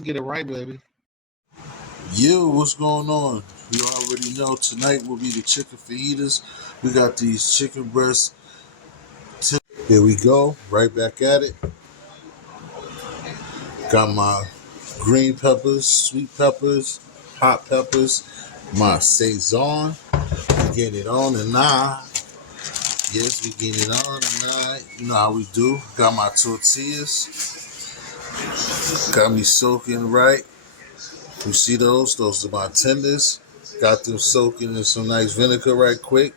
to get it right, baby. Yo, what's going on? You already know tonight will be the chicken fajitas. We got these chicken breasts. Here we go, right back at it. Got my green peppers, sweet peppers, hot peppers, my Saison. We getting it on tonight. Yes, we getting it on tonight. You know how we do. Got my tortillas. Got me soaking right. You see those? Those are my tenders. Got them soaking in some nice vinegar right quick.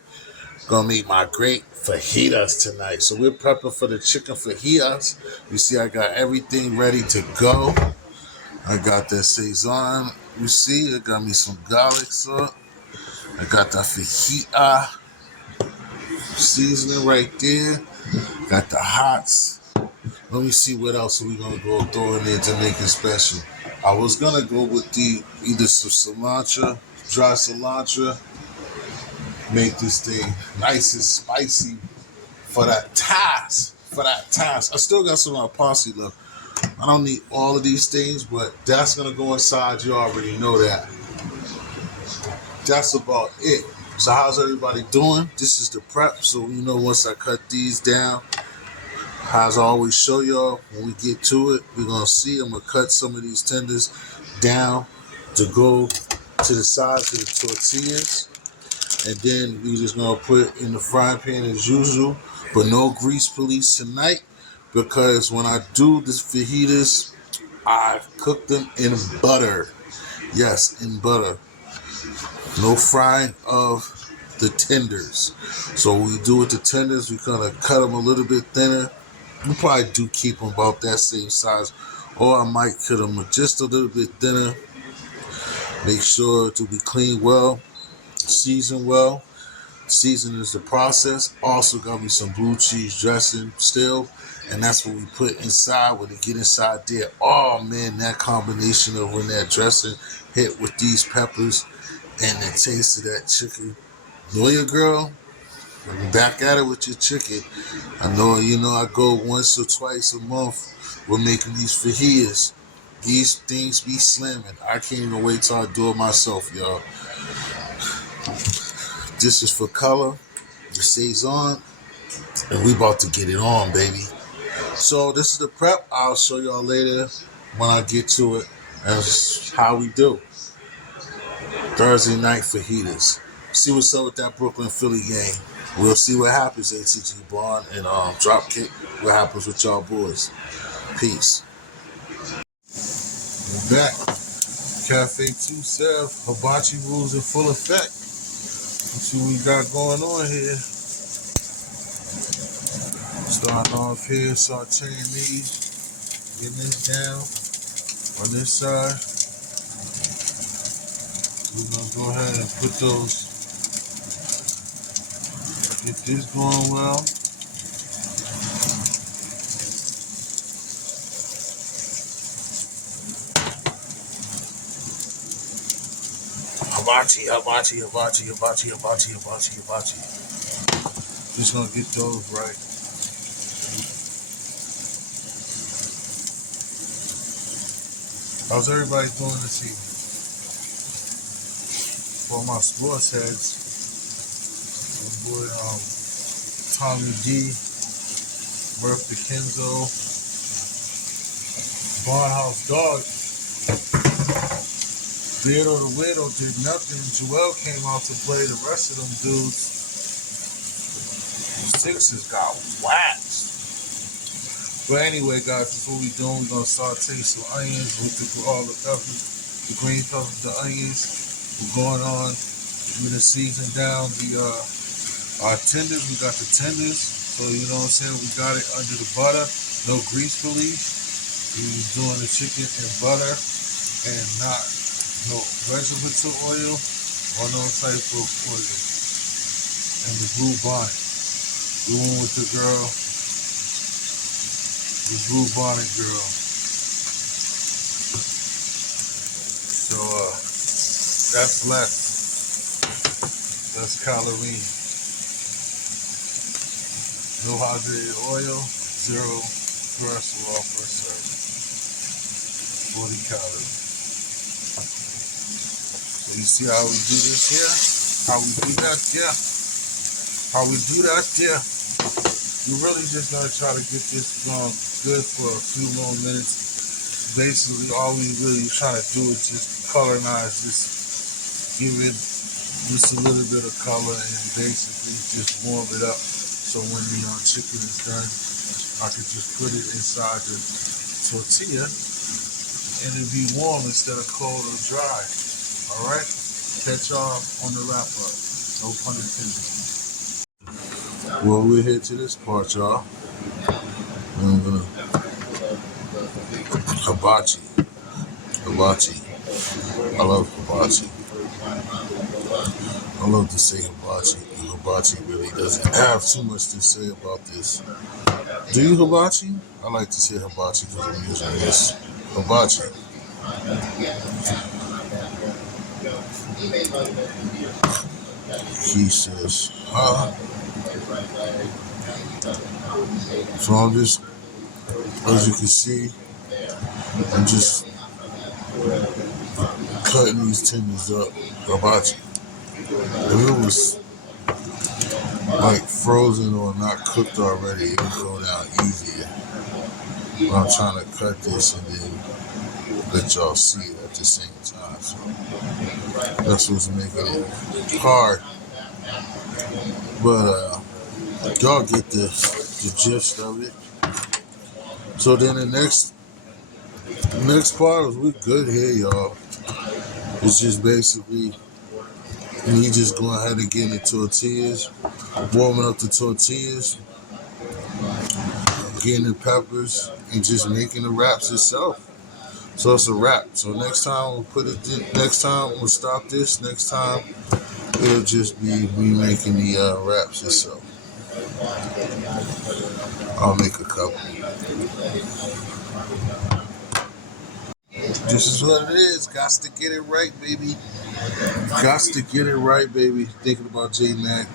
Gonna make my great fajitas tonight. So we're prepping for the chicken fajitas. You see, I got everything ready to go. I got that Saison. You see, I got me some garlic salt. I got the fajita seasoning right there. Got the hots. Let me see what else we gonna go throw in there to make it special. I was gonna go with either some cilantro, dry cilantro, make this thing nice and spicy for that task. I still got some parsley left. I don't need all of these things, but that's gonna go inside. You already know that. That's about it. So how's everybody doing? This is the prep. So you know, once I cut these down, as I always show y'all, when we get to it, we're gonna see. I'm gonna cut some of these tenders down to go to the size of the tortillas, and then we just gonna put it in the frying pan as usual, but no grease police tonight, because when I do this fajitas, I cook them in butter. Yes, in butter. No frying of the tenders. So what we do with the tenders, we're gonna cut them a little bit thinner. We probably do keep them about that same size, or I might cut them just a little bit thinner. Make sure to be cleaned well, seasoned well. Season is the process. Also got me some blue cheese dressing still, and that's what we put inside when they get inside there. Oh man, that combination of when that dressing hit with these peppers and the taste of that chicken. Know your girl? I'm back at it with your chicken. I know, I go once or twice a month. We're making these fajitas. These things be slamming. I can't even wait till I do it myself, y'all. This is for color. The Saison. And we about to get it on, baby. So this is the prep. I'll show y'all later when I get to it. That's how we do. Thursday night fajitas. See what's up with that Brooklyn Philly game. We'll see what happens, ATG Barn and Dropkick. What happens with y'all boys. Peace. We're back. Cafe 2 Hibachi rules in full effect. Let's see what we got going on here. Starting off here, sauteing these. Getting this down on this side. We're going to go ahead and put those. Get this going well. Hibachi. Just gonna get those right. How's everybody doing this evening? For my sports heads, my boy Tommy D, Murph DeKenzo, Barnhouse Dog. Beardo the Weirdo did nothing. Joel came out to play. The rest of them dudes, the Sixers got waxed. But anyway, guys, that's what we're doing. We're going to saute some onions with all the peppers, the green peppers, the onions. We're going on. We're going to season down our tenders. We got the tenders. So, you know what I'm saying? We got it under the butter. No grease police. We're doing the chicken in butter and not no vegetable oil or no type of oil. And the blue bonnet. We went with the girl, the blue bonnet girl. So that's less. That's calorie. No hydrated oil, 0 cholesterol per serving. 40 calories. So you see how we do this here? How we do that there? How we do that there? You're really just gonna try to get this going good for a few more minutes. Basically, all we really trying to do is just colorize this, give it just a little bit of color, and basically just warm it up. So when the chicken is done, I can just put it inside the tortilla, and it'll be warm instead of cold or dry. All right, catch y'all on the wrap up. No pun intended. Well, we're here to this part, y'all. And I'm gonna hibachi. Hibachi. I love hibachi. I love to say hibachi. And hibachi really doesn't have too much to say about this. Do you hibachi? I like to say hibachi because I'm using this. Hibachi. He says, So I'm just, as you can see, I'm just cutting these tenders up. Hibachi. If it was like frozen or not cooked already, it would go down easier. But I'm trying to cut this and then let y'all see it at the same time. So that's what's making it hard. But y'all get the gist of it. So then the next part is we good here, y'all. It's just basically me just going ahead and getting the tortillas, warming up the tortillas, getting the peppers, and just making the wraps itself. So it's a wrap. So next time we'll stop this. Next time it'll just be me making the wraps itself. I'll make a couple. This is what it is. Got to get it right, baby. Got to get it right, baby. Thinking about J-Mac.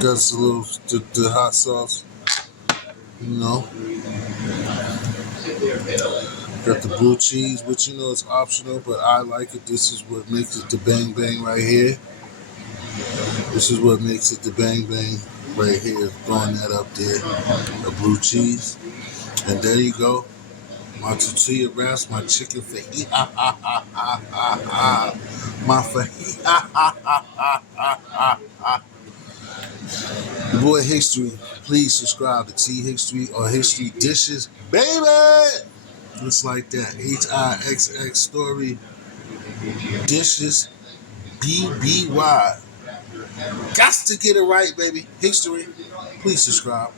Got a little the hot sauce. You know. Got the blue cheese, which you know is optional, but I like it. This is what makes it the bang bang right here. This is what makes it the bang bang right here. Throwing that up there, the blue cheese, and there you go. My tortilla wraps, my chicken fajita, my fajita. Boy History, please subscribe to T History or History Dishes, baby. Just like that. HIXX Story Dishes BBY. Got to get it right, baby. History. Please subscribe.